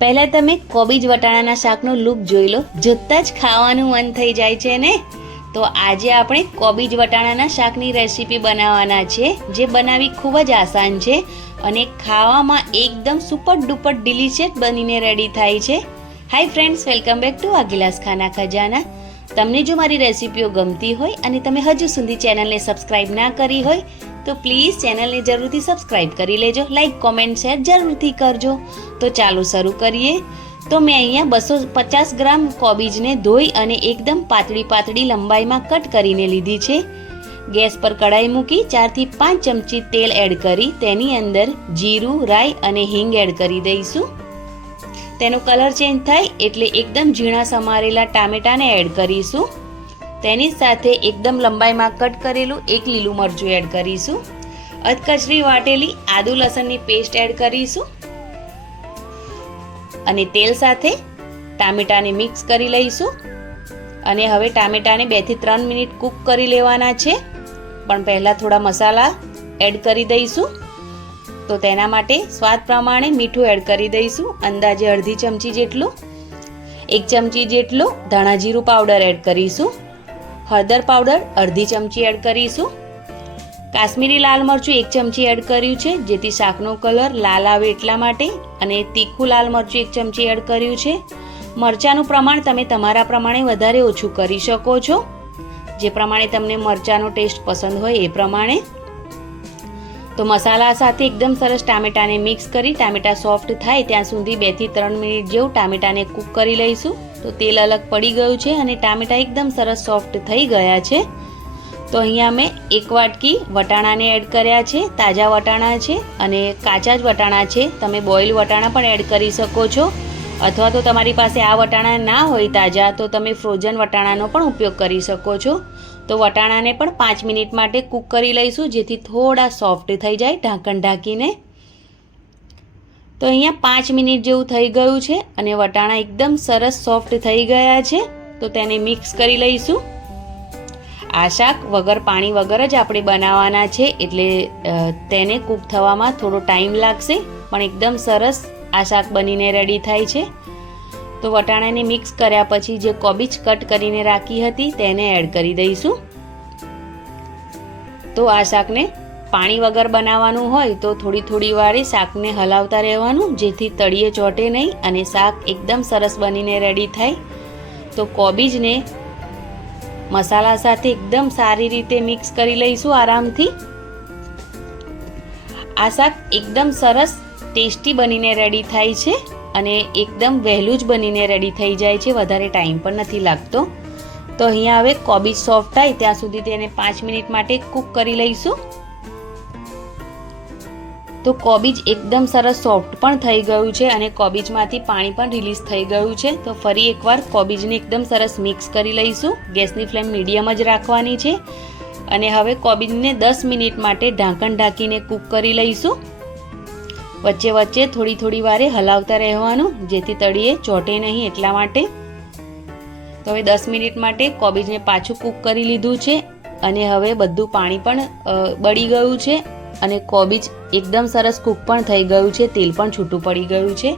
પહેલાં તમે કોબીજ વટાણાના શાકનો લૂપ જોઈ લો. જોતાં જ ખાવાનું મન થઈ જાય છે ને? તો આજે આપણે કોબીજ વટાણાના શાકની રેસીપી બનાવવાના છે, જે બનાવવી ખૂબ જ આસાન છે અને ખાવામાં એકદમ સુપર ડુપર ડિલિશિયસ બનીને રેડી થાય છે. Hi friends welcome back to અગિલાસ Khana Khajana તમને જો મારી રેસીપીઓ ગમતી હોય અને તમે હજુ સુધી ચેનલને સબસ્ક્રાઇબ ના કરી હોય, તો પ્લીઝ ચેનલને જરૂરથી સબસ્ક્રાઇબ કરી લેજો. લાઈક કોમેન્ટ શેર જરૂરથી કરજો. તો ચાલો શરૂ કરીએ. તો મેં અહીંયા બસો પચાસ ગ્રામ કોબીજને ધોઈ અને એકદમ પાતળી પાતળી લંબાઈમાં કટ કરીને લીધી છે. ગેસ પર કડાઈ મૂકી ચારથી પાંચ ચમચી તેલ એડ કરી તેની અંદર જીરું, રાઈ અને હિંગ એડ કરી દઈશું. તેનો કલર ચેન્જ થાય એટલે એકદમ ઝીણા સમારેલા ટામેટાને એડ કરીશું. તેની સાથે એકદમ લંબાઈમાં કટ કરેલું એક લીલું મરચું એડ કરીશું. અધકચરી વાટેલી આદુ લસણની પેસ્ટ એડ કરીશું. અને તેલ સાથે ટામેટાને મિક્સ કરી લઈશું. અને હવે ટામેટાને બેથી ત્રણ મિનિટ કૂક કરી લેવાના છે. પણ પહેલાં થોડા મસાલા એડ કરી દઈશું. તો તેના માટે સ્વાદ પ્રમાણે મીઠું એડ કરી દઈશું. અંદાજે અડધી ચમચી જેટલું. એક ચમચી જેટલો ધાણા જીરું પાવડર એડ કરીશું. હળદર પાવડર અડધી ચમચી એડ કરીશું. કાશ્મીરી લાલ મરચું એક ચમચી એડ કર્યું છે, જેથી શાકનો કલર લાલ આવે એટલા માટે, અને તીખું લાલ મરચું એક ચમચી એડ કર્યું છે. મરચાંનું પ્રમાણ તમે તમારા પ્રમાણે વધારે ઓછું કરી શકો છો. જે પ્રમાણે તમને મરચાંનો ટેસ્ટ પસંદ હોય એ પ્રમાણે. તો મસાલા સાથે એકદમ સરસ ટામેટાને મિક્સ કરી ટામેટા સોફ્ટ થાય ત્યાં સુધી બેથી ત્રણ મિનિટ જેવું ટામેટાને કૂક કરી લઈશું. તો તેલ અલગ પડી ગયું છે અને ટામેટા એકદમ સરસ સોફ્ટ થઈ ગયા છે. તો અહીંયા મેં એક વાટકી વટાણાને એડ કર્યા છે, તાજા વટાણા છે અને કાચા જ વટાણા છે. તમે બોઇલ વટાણા પણ એડ કરી શકો છો. અથવા તો તમારી પાસે આ વટાણા ના હોય તાજા, તો તમે ફ્રોઝન વટાણાનો પણ ઉપયોગ કરી શકો છો. તો વટાણાને પણ પાંચ મિનિટ માટે કૂક કરી લઈશું, જેથી થોડા સોફ્ટ થઈ જાય, ઢાંકણ ઢાંકીને. તો અહીંયા પાંચ મિનિટ જેવું થઈ ગયું છે અને વટાણા એકદમ સરસ સોફ્ટ થઈ ગયા છે, તો તેને મિક્સ કરી લઈશું. આ શાક વગર પાણી વગર જ આપણે બનાવવાના છે, એટલે તેને કૂક થવામાં થોડો ટાઈમ લાગશે, પણ એકદમ સરસ આ શાક બનીને રેડી થાય છે. તો વટાણાને મિક્સ કર્યા પછી જે કોબીજ કટ કરીને રાખી હતી, તેને એડ કરી દઈશું. તો આ શાકને પાણી વગર બનાવવાનું હોય તો થોડી થોડી વારે શાકને હલાવતા રહેવાનું, જેથી તળીએ ચોટે નહીં અને શાક એકદમ સરસ બનીને રેડી થાય. તો કોબીજને મસાલા સાથે એકદમ સારી રીતે મિક્સ કરી લઈશું આરામથી. આ શાક એકદમ સરસ ટેસ્ટી બનીને રેડી થાય છે અને એકદમ વહેલું જ બનીને રેડી થઈ જાય છે, વધારે ટાઈમ પણ નથી લાગતો. તો અહીંયા હવે કોબીજ સોફ્ટ થાય, ત્યાં સુધી તેને પાંચ મિનિટ માટે કૂક કરી લઈશું. તો કોબીજ એકદમ સરસ સોફ્ટ પણ થઈ ગયું છે અને કોબીજમાંથી પાણી પણ રિલીઝ થઈ ગયું છે. તો ફરી એકવાર કોબીજને એકદમ સરસ મિક્સ કરી લઈશું. ગેસની ફ્લેમ મીડિયમ જ રાખવાની છે. અને હવે કોબીજને દસ મિનિટ માટે ઢાંકણ ઢાંકીને કૂક કરી લઈશું. વચ્ચે વચ્ચે થોડી થોડી વારે હલાવતા રહેવાનું, જેથી તળીએ ચોટે નહીં એટલા માટે. તો હવે દસ મિનિટ માટે કોબીજને પાછું કૂક કરી લીધું છે અને હવે બધું પાણી પણ બળી ગયું છે અને કોબીજ એકદમ સરસ કૂક પણ થઈ ગયું છે, તેલ પણ છૂટું પડી ગયું છે.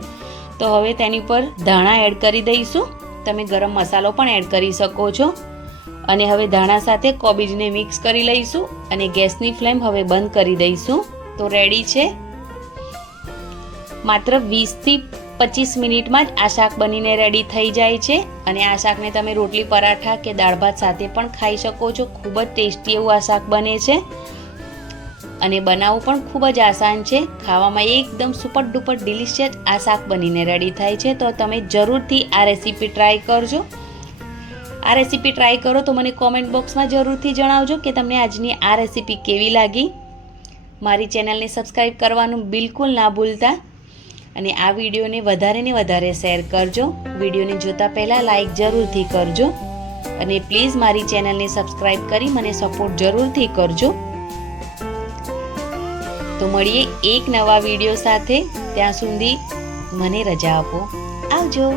તો હવે તેની પર ધાણા એડ કરી દઈશું. તમે ગરમ મસાલો પણ એડ કરી શકો છો. અને હવે ધાણા સાથે કોબીજને મિક્સ કરી લઈશું અને ગેસની ફ્લેમ હવે બંધ કરી દઈશું. તો રેડી છે. માત્ર વીસથી પચીસ મિનિટમાં જ આ શાક બનીને રેડી થઈ જાય છે. અને આ શાકને તમે રોટલી, પરાઠા કે દાળ ભાત સાથે પણ ખાઈ શકો છો. ખૂબ જ ટેસ્ટી એવું આ શાક બને છે. અને બનાવવું પણ ખૂબ જ આસાન છે. ખાવામાં એકદમ સુપર ડુપર ડિલિશિયસ આ શાક બનીને રેડી થાય છે. તો તમે જરૂરથી આ રેસીપી ટ્રાય કરજો. આ રેસીપી ટ્રાય કરો તો મને કોમેન્ટ બોક્સમાં જરૂરથી જણાવજો કે તમને આજની આ રેસીપી કેવી લાગી. મારી ચેનલને સબસ્ક્રાઈબ કરવાનું બિલકુલ ના ભૂલતા. અને આ વિડીયોને વધારે ને વધારે શેર કરજો. વિડીયોને જોતાં પહેલાં લાઈક જરૂરથી કરજો. અને પ્લીઝ મારી ચેનલને સબસ્ક્રાઈબ કરી મને સપોર્ટ જરૂરથી કરજો. તો મળીએ એક નવા વીડિયો સાથે. ત્યાં સુધી મને રજા આપો. આવજો.